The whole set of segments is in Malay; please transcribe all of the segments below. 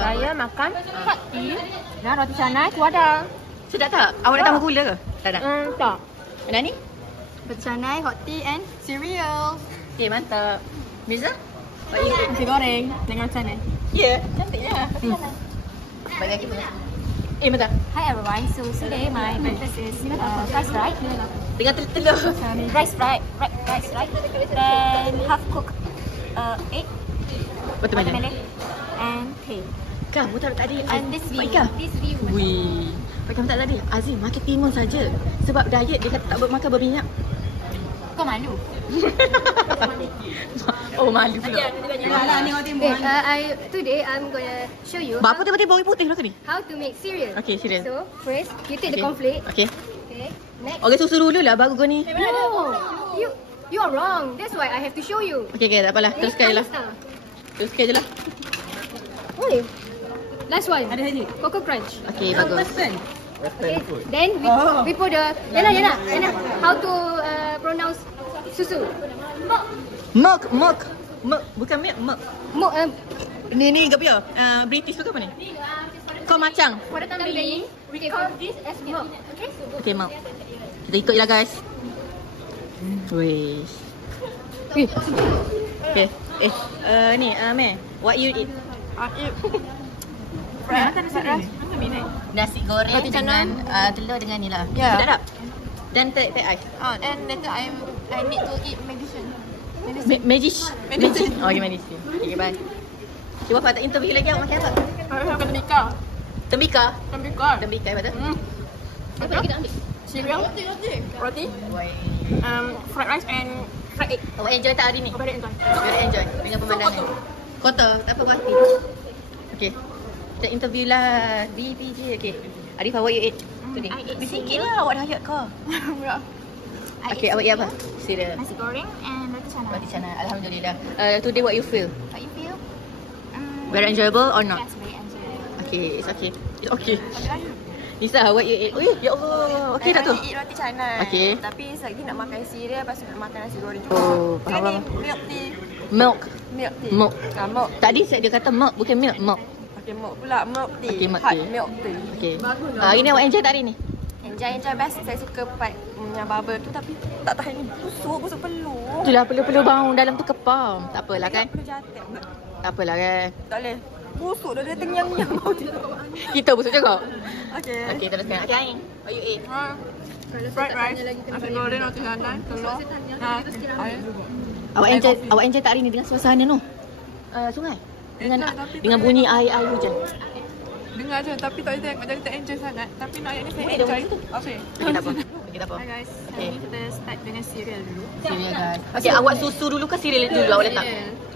Saya makan hot tea dan roti canai kuada. Sedap tak? Awak nak tambah gula ke? Tak nak? Tak. Dan ni? Roti canai, hot tea and cereal. Okay, mantap. Mirza? What you eat? Nasi goreng dengan roti canai. Ya, cantiknya. Bagi lagi banyak. Mantap. Hi everyone. So today my breakfast is rice fried. Dengan telur. Rice fried, then half cooked egg, Watermelon. and tea. Kamu tak tadi. And this view. This view. Wih. Kamu tak tadi. Azim makan timun saja. Sebab diet dia kata tak makan berminyak. Kau malu? Oh, malu pula. Today I'm gonna show you Apa tiba-tiba bau putih lah tadi? how to make cereal. Okay, cereal. So first you take the Okay. cornflake. Okay. Okay. Next. Orang susu dulu lah baru kau ni. No, you are wrong. That's why I have to show you. Okay, tak apalah. Teruskan je lah. Teruskan je lah. Okay. Last one. Ada lagi. Coco Crunch. Okay, bagus. Okay. Then we put the Yana. How to pronounce susu? Milk. Bukan milk. Ni apa ya? British tu ke apa ni? Kau macang. For the time being, we call this as milk. Okay? Okay, milk. Kita ikut je lah guys. Wih. Okay. Ni, Meh. What you eat? Nasi goreng Roti canai. dengan telur dengan ni lah. Ya. Sedap tak? Dan teh ais. And later I need to eat medicine. Medicine. Oh, okay, medicine. Okay, bye. Cuba Pak tak interview lagi awak makan apa? Saya akan nikah. Tembika. Tembikar. Tembika, betul? Apa lagi nak ambil? Cereal. Roti. Why? Fried rice and fried egg. Awak enjoy tak hari ni? Very enjoy. Very enjoy dengan pemandangan. Kotor, tak apa hati. Okay. Kita interview lah BPJ. Okay. Arif, what you eat today? I eat Sikit lah awak dah hayat kau. Okay, awak eat apa? Cereal. Nasi goreng and roti canai. Roti canai. Alhamdulillah. Today what you feel? How you feel? Very enjoyable or not? Yes, very enjoyable. Okay, it's okay. It's okay. Nisa, what you eat? Oh, ya Allah. Okay tak tu? I eat roti canai. Okay. Tapi selagi nak makan cereal, lepas tu nak makan nasi goreng juga. Oh, faham. Ni milk tea. Milk. Milk tea. Milk. Milk. Tadi dia kata milk, bukan milk. Milk. Okay, milk pula. Milk tea. Okay, milk Hot tea. milk tea. Okay. Hari ni awak enjoy tak hari ni? Enjoy best. Saya suka part yang bubble tu tapi tak tahan ni. Busuk peluh. Itulah perlu-perlu bau dalam tu kepam. Tak apalah kan? Peluh jatuh. Tak apalah kan? Tak boleh. Busuk dah dia tengyang-nyang bau dia. Kita busuk juga. Okay. Okay, teruskan. Okay, Ain. What you eat? Fried rice, nasi goreng, roti canai, telur. Awak enjoy tak hari ni dengan suasana tu? Sungai? Dengan bunyi air hujan. Dengar je tapi tak boleh jadi tak enjoy sangat. Tapi nak ayat ni saya Boleh dah, enjoy. boleh. Okay. Okay, tak apa. Okay, tak apa. Hi guys. Okay. Kita start dengan cereal dulu. Cereal kan. Okay, awak susu dulu ke cereal dulu awak letak?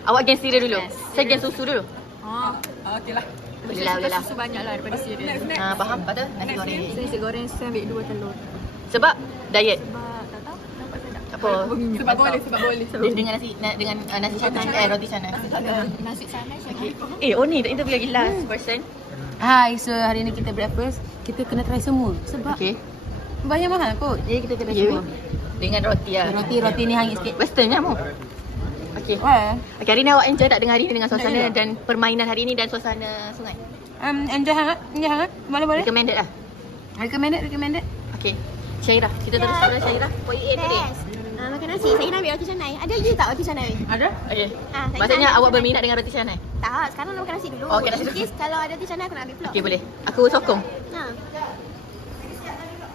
Awak gen cereal dulu? Saya gen susu dulu. Okay lah. Boleh lah. Susu banyak lah daripada cereal. Faham? Betul? Nasi goreng. Nasi goreng saya ambil 2 telur. Sebab diet? Sebab tak tahu nampak sedap. Tak apa. Sebab boleh. Dengan nasi canai, roti canai. Nasi canai Okay. Ni tak interview lagi last person. Hai, so hari ni kita breakfast. Kita kena try semua sebab Okay. banyak mahal kot. Jadi kita kena Ya. semua. Dengan roti lah. Roti ni hangit sikit. Western je mu. Okay. Wah. Okay, hari ni awak enjoy tak dengan hari ni dengan suasana dan permainan hari ni dan suasana sungai? Enjoy hangat. Boleh. Recommended lah. Recommended. Okay. Syairah. Kita terus pada Syairah. What you eat today? Makan nasi. Saya nak ambil roti canai. Ada lagi tak roti canai? Ada? Okay. Saya Maksudnya nak awak roti berminat dengan roti canai? Tak, sekarang nak makan nasi dulu. Oh, okay, nasi dulu. In case kalau ada roti canai aku nak ambil pula. Okay, boleh. Aku sokong.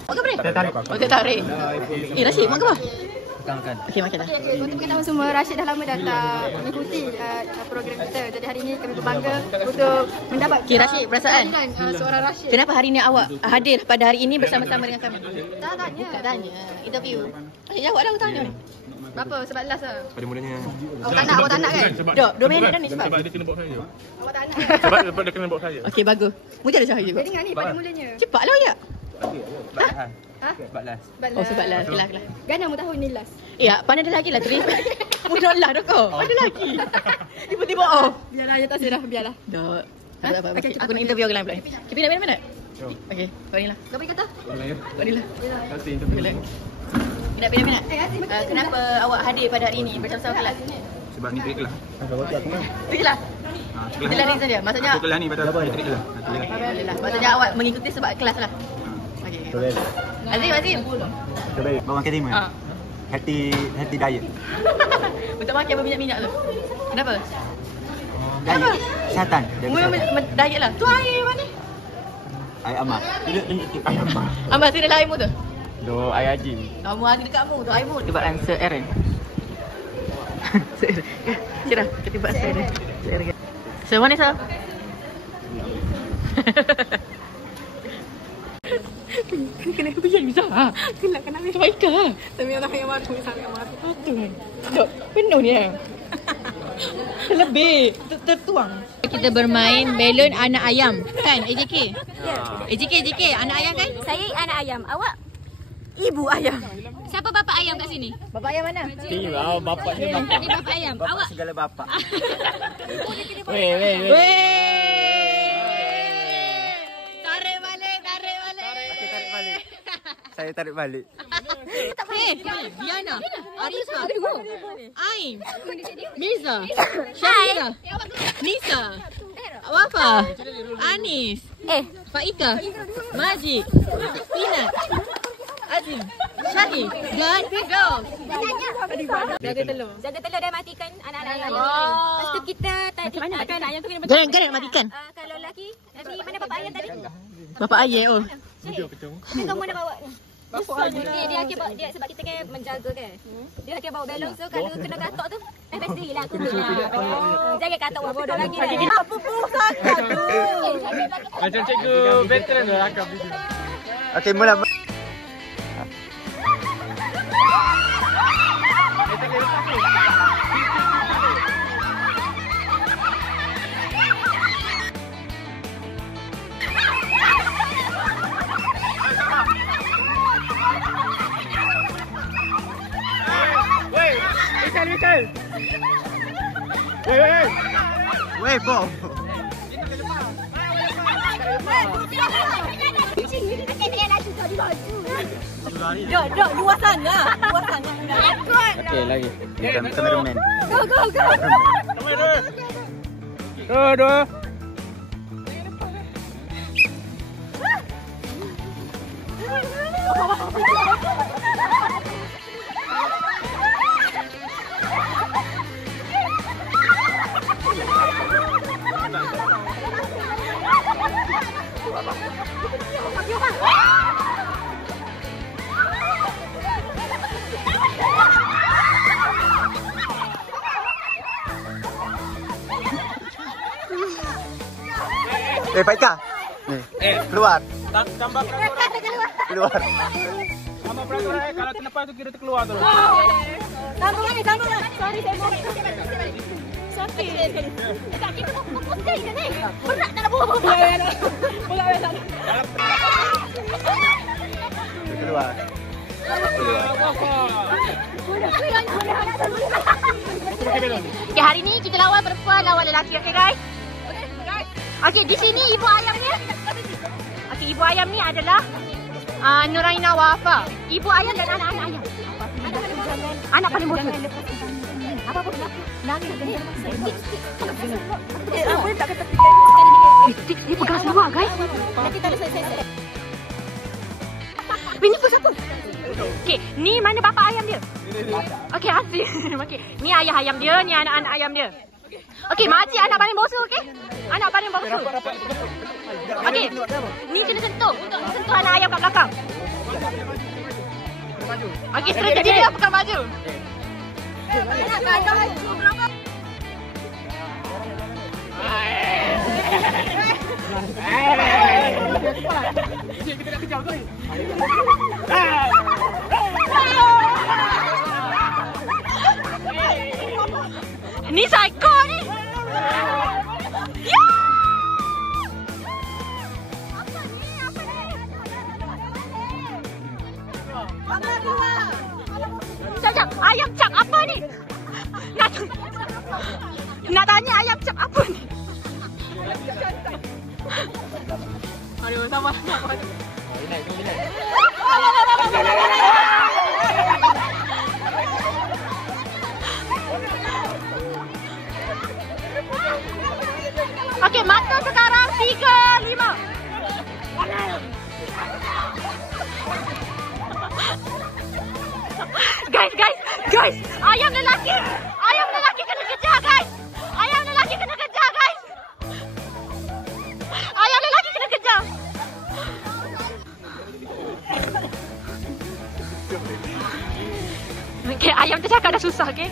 Mak ke boleh? Oh, tak tarik. Rashid, mak ke apa? Okay, makan dah. Untuk kita semua, Rashid dah lama dah tak mengikuti program kita. Jadi hari ini kami berbangga untuk mendapat Okay, Rashid, perasaan? suara Rashid. Kenapa hari ni awak hadir pada hari ini bersama-sama dengan kami? Tak tanya. Tak tanya. Interview. Jawab dah aku tanya. Berapa? Sebab last lah. Pada mulanya. Awak tak nak kan? Dok, 2 minit dah ni sebab. Sebab dia kena bawa saya. Awak tak nak. Sebab dia kena bawa saya. Okey, bagus. Mu ada cahaya juga. Jadi dengan ni pada mulanya. Cepatlah ya. Ha? Balas. Oh, sebab lah. Kelah. Gana mu tahu ni last. Ya, pandai ada lagi lah Tri. Mudah lah dah kau. Ada lagi. Tiba-tiba off. Biarlah, ya tak sedar. Biarlah. Dok. Tak apa. Okey, Aku nak interview orang lain pula. Kita pindah mana? Okey, kau ni lah. Kau boleh kata? Kau ni lah. Kasih interview. Pindah. Kenapa awak hadir pada hari ini bersama-sama kelas? Sebab ni trik lah. Trik lah. Itulah reason dia. Maksudnya Aku kelas ni pada trik lah. Alhamdulillah. Maksudnya awak mengikuti sebab kelas lah. Okey. Azim. Terbaik. Bawang ketima. Hati diet. Untuk makan berminyak-minyak tu. Kenapa? Diet. Kesihatan. Diet lah. Tu air mana? Air amat. Air amat. Amal sini lah airmu tu. Do air haji. Kamu ada dekatmu tu airmu. Tiba answer Aaron. Cerah. Ketiba answer Aaron. So, Vanessa. Kena kebiasaan Miza. Kelak kena ambil baikah. Tapi orang yang baru sampai amat. Betul. Dok, penuh ni. Lebih tertuang. Kita bermain belon anak ayam. Kan, AJK? AJK, anak ayam kan? Saya anak ayam. Awak ibu ayam. Siapa bapa ayam kat sini? Bapa ayam mana? Ni bapak ni bapak. Ni bapa ayam. Awak Segala bapak. Weh. Tarik balik. Tarik balik. Saya tarik balik. Diana, Arisa, Aim, Mirza, Syahira, Nisa, Wafa, Anis, Faika, Majid, Inat, Azim, Syahid dan Firdaus. jaga telur dan matikan anak-anak ayam. Lepas tu kita tadi makan ayam tu kena betul. Jangan matikan. Kalau lelaki, tadi mana bapa ayam tadi? Bapa ayam Ni kamu nak bawa ni. Dia akan bawa dia sebab kita kan menjaga kan. Dia akan bawa balon so kalau kena katok tu pasti lah aku nak. Jangan katok buat bodoh lagi dah. Apa pusat tu. Macam cikgu veteran dah rakam di sini. Okey, mula. Wait, Bob. Dok, luas sangat. Okey, lagi. Kameraman. Go. Dua. Pak Ika. Ni. Keluar. Tambah peraturan. Keluar. Tambah peraturan kalau terlepas tu kira terkeluar tu. Sambung lagi. Sorry saya mau. Sakit. Tak kita mau posting kan ni. Berat nak buat. Bola sana. Keluar. Okay, hari ni kita lawan perempuan, lawan lelaki. Okay guys? Okay, di sini ibu ayamnya. Okay, ibu ayam ni adalah Nuraina Wafa. Ibu ayam dan anak-anak ayam. Anak paling bosel. Apa pun lari dia. Apa tak kata tiga. Stick dia pegang semua guys. Nanti tak ada selesai. Ini pun siapa? Okay, ni mana bapa ayam dia? Okay, asli. Okay, ni ayah ayam dia, ni anak-anak ayam dia. Okay, makcik anak paling bosel, okay? Anak paling bosel. Okay, ni kena sentuh. Untuk sentuh anak ayam kat belakang. Okay, strategi dia pegang baju. Ni psycho ni. Ya! Sekejap, ayam cap apa ni? Nak tanya ayam cap apa ni? Aduh, sama. Okey, masa sekarang 3:05. Guys, ayam lelaki kena kejar, guys. Ayam lelaki kena kejar, guys. Ayam lelaki kena kejar. Okay, ayam tercakap dah susah, okay?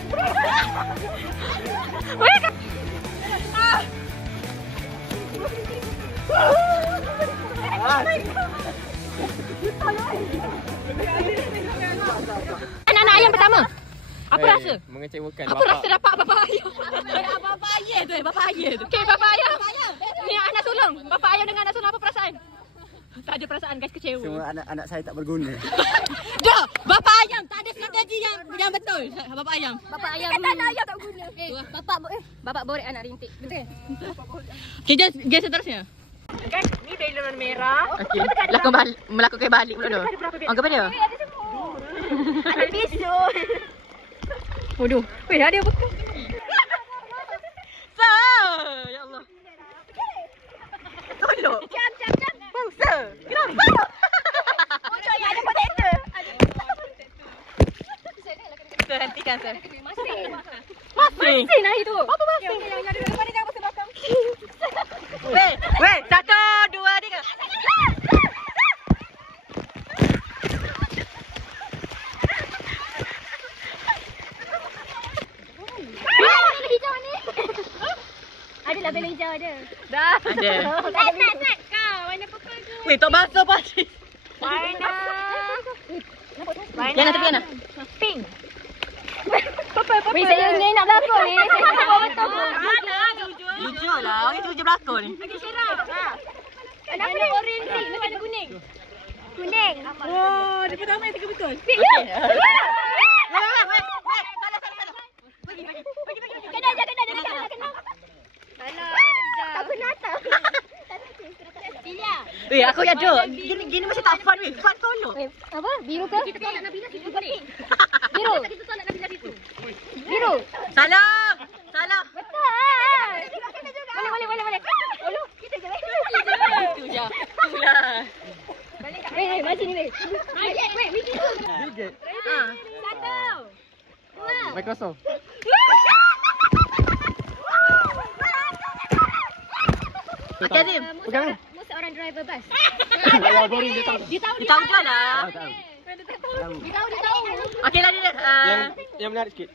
Anak-anak ayam pertama. Apa rasa? Mengecewakan. Apa rasa dapat bapa ayam? Bapa ayam tu, bapa ayam tu. Okey, bapa ayam. Ni anak sulung. Bapa ayam dengan anak sulung apa perasaan? Tak ada perasaan, guys, kecewa. Semua anak-anak saya tak berguna. Dah, bapa ayam tak ada strategi yang betul. Bapa ayam. Bapa ayam. Kata anak ayam tak guna. Bapak borek anak rintik. Betul. Okey, guys seterusnya. Guys, ni ballon merah. Okey, melakukan balik pula tu. Anggap apa dia? Ada tisu. Waduh. Weh, ada bekas. Ya Allah. Tolong. Jam. Bangsa. Kenapa? Bocor yang ada potato. Hentikan, sir. Masih nak itu. Apa masih? Yang ada depan ni jangan pasal belakang. Weh, 1, 2, 3. Adalah bela hijau ada. Dah. Ada. Tak. Kau warna purple tu. Weh, tak basuh pasti. Warna. Yang nak tepi mana? Pink. Weh, saya ni nak berlakon ni. Saya tak tahu betul. Jujur lah. Orang jujur berlakon ni. Okey, Syirah. Kenapa ni orange ni? Lepas ada kuning. Kuning. Oh, dia pertama yang tiga betul. Okey. Kena. Alah, tak Tilia. Weh, aku ya Jo. Gini macam tak fun weh. Fun tolong. Apa? Biru ke? Kita tolak Nabila situ kuning. Biru. Kita tolak Nabila situ. Biru. Salah. Betul. Boleh. Ulu, kita je. Itu je. Itulah. Weh, macam ni weh. Weh, Wiki tu. Bill Gates. 1, 2. Microsoft. Okey, Azim. Pegang. Mu seorang driver bas. Ya, boring dia tahu. Dia tahu je lah. Dia tahu. Okey lah dia. Yang menarik sikit.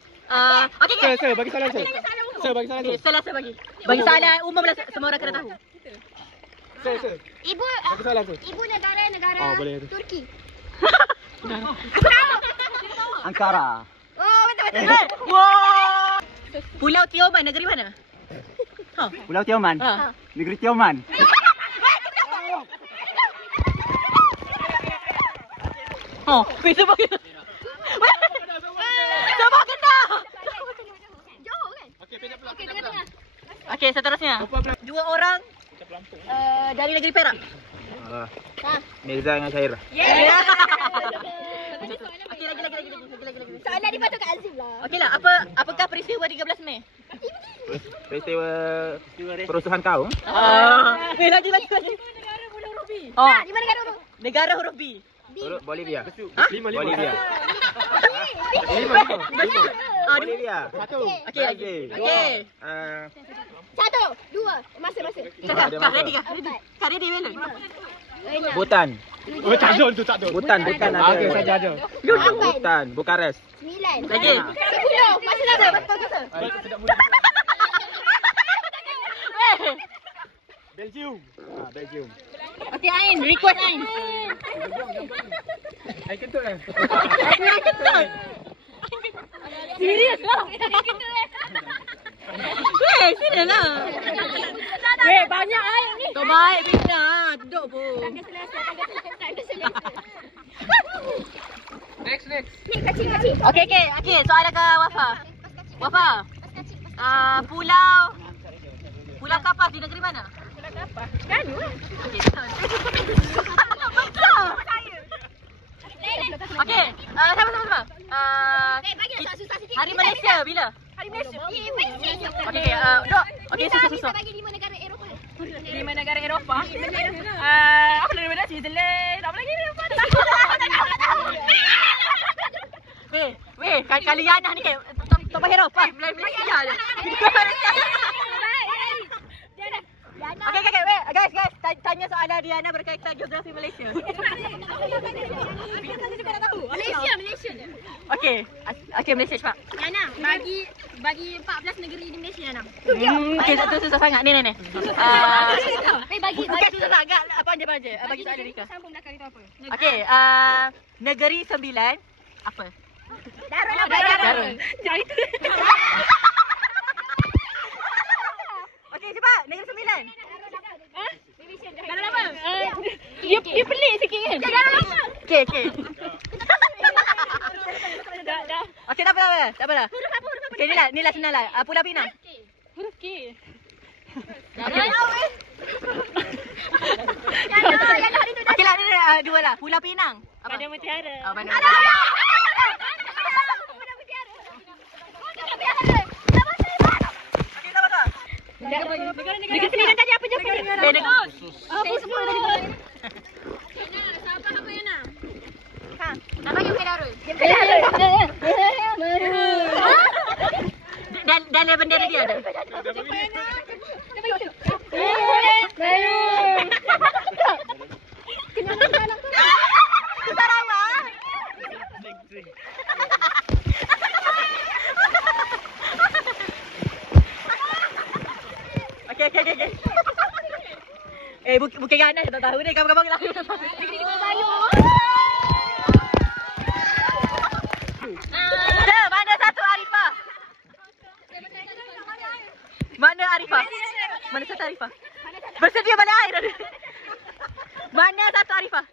Okey. Sir, bagi salah sir. Sir, bagi salah Okey, sir. salah saya bagi. Bagi salah umum lah, semua orang kena tahu. Sir. Ibu Bagi salah sir. Ibu negara boleh tu. Turki. Ankara. Oh, betul. Wow. Pulau Tioman negeri mana? Pulau Tioman. Ha. Negeri Tioman. Oh, weh sebab kena. Sebab kena. Johor kan? Okey, tengah-tengah. Okey, seterusnya. Dua orang dari negeri Perak. Mirza dengan Syairah. Okey, lagi. Soalan ni patut kat Azim lah. Okeylah, apakah peristiwa 13 Mei? Peristiwa perusuhan kaum. Weh, lagi. Oh, Di mana negara tu? negara huruf B. Bolivia. Lima. Bolivia. Bolivia. Satu. Okey, lagi. Okey. 1, 2. Masa. Kak ready kah? Kak ready belum? Butan. Oh, tak ada. Butan ada. Okey, saja ada. Butan, Bukares. 9. Lagi. 10. Masih ada. Betul ke? Belgium. Belgium. Okey, Ain, request Ain. Ai kentut kan? Serius lah. Weh, serius lah. Weh, banyak air ni. Tak baik, bina. Duduk pun. Next. Kacing. Okey. Soalan ke Wafa. Wafa. Pulau Kapas di negeri mana? Kanu lah. Okey, betul. Okey, sama-sama. Bagi nak susah sikit. Hari Malaysia bila? Hari Malaysia. Malaysia. Okey, dok. Okey, susah. Kita bagi 5 negara Eropah. Lima negara Eropah. Apa lagi mana? Switzerland. Apa lagi? Weh, kali Yana ni kan top Eropah. Malaysia je. Okay, wait, guys, tanya soalan Diana berkaitan geografi Malaysia. Malaysia je. Okay, Malaysia cepat. Diana, bagi 14 negeri di Malaysia Diana. Okay, tu susah sangat. Ni. Bagi Bukan susah sangat. Apa je. Bagi soalan Rika. sambung belakang itu apa? Okay, negeri 9 apa? Darun. Okey, cepat. Negeri 9. Darun apa? You pelik sikit kan? Darun apa? Okey. Okey, tak apa dah. Okey, ni lah senang lah. Pulau Pinang. Huruf K. Okey lah, ni dua lah. Pulau Pinang. Bandar Mutiara. Bandar Mutiara. Negeri Sembilan tadi apa jawapan negara? Apa semua negara? Siapa Yana? Nama you Kedarul. Dan bendera dia ada. Sarawak. Okay. Bukan Yana tak tahu ni. Kamu lah. Mana satu Arifah? Mana Arifah? Mana satu Arifah? Bersedia balik air. Mana satu Arifah?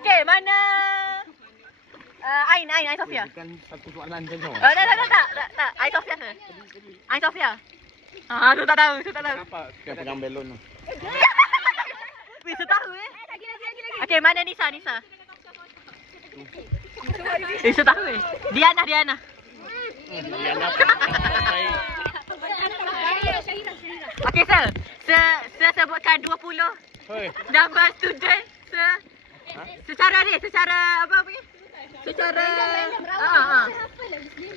Okey, mana Ain Sofia. Bukan satu soalan je tau. Tak. Ain Sofia ke? Ain Sofia. Tu tak tahu. Kenapa dia pegang belon tu? Weh, tahu Okey, mana Nisa? Tahu Diana. Okey, sir. Sebutkan 20 nama student secara apa ni? Secara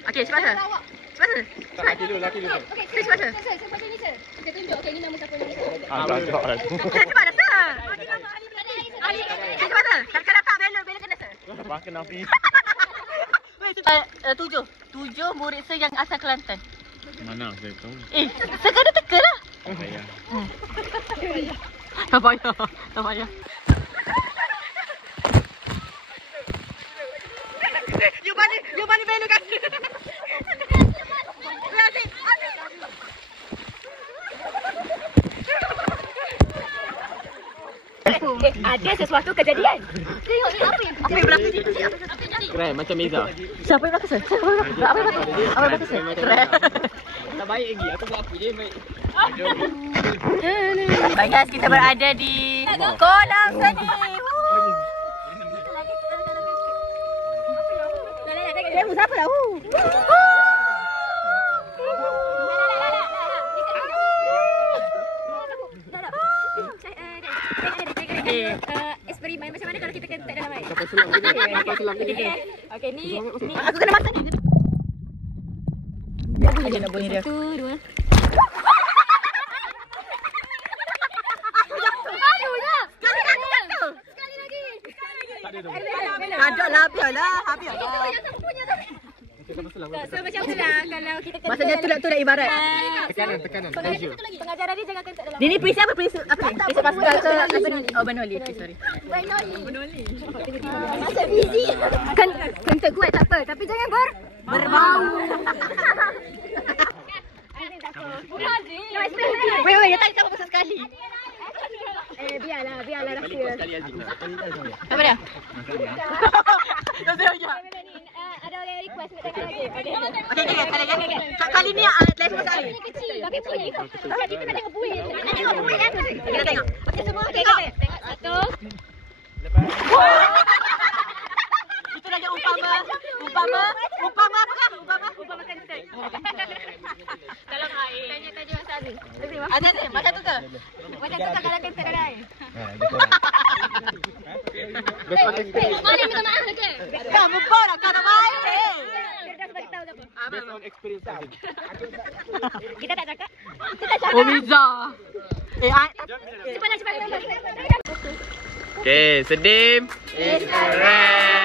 okey, cepat. Laki dulu. Cepat. Kita tunjuk okey ni nama siapa ni. Cepat dah, sir. Cepat, sir. Kalau tak belok kena, sir. Apa kena pergi? 7 murid saya yang asal Kelantan. Mana saya tahu. Sekada teka lah. Saya. Tak payah. You balik belok kan? Ada sesuatu kejadian. Tengok ni apa yang berlaku ni? Keren macam Meza. Siapa yang berlaku, sir? Apa yang berlaku, sir? Keren. Tak baik lagi. Aku buat apa je baik. Baik guys, kita berada di kolam seni. Siapa dah? Eksperimen macam mana kalau kita kena tak dalam air? Kapal selam gini. Okey, ni aku kena masak ni. Nak boleh dia. 1, 2. Ada lah, biarlah. So macam tu lah kalau kita kena. Maksudnya tu dah ibarat. Tekanan. Pengajaran dia jangan kena dalam. Ni perisi apa? Perisi Pascal ke apa ni? Oh, Benoli. Sorry. Benoli. Masuk busy. Kentut kuat tak apa, tapi jangan berbau. Wait, dia tak pasal sekali. Biarlah rahsia. Apa dia? Ada orang request nak tengok lagi. Okey. Kali ni live pasal air. Kecil tapi puing. Kita nak tengok puing. Kita tengok. Okey, semua tengok. Satu. Itu dah umpama Umpama apakah? Umpama kentut. Kalau air. Tanya Mas Azri. Ada macam tu ke? Macam tu tak kalau kentut ada air. Mana minta maaf ke? Kamu pun nak kata baik. Dia bagi tahu apa. Based on experience saja. Kita tak cakap. Oh, Miza. Cepat. Okay, sedim. It's a wrap.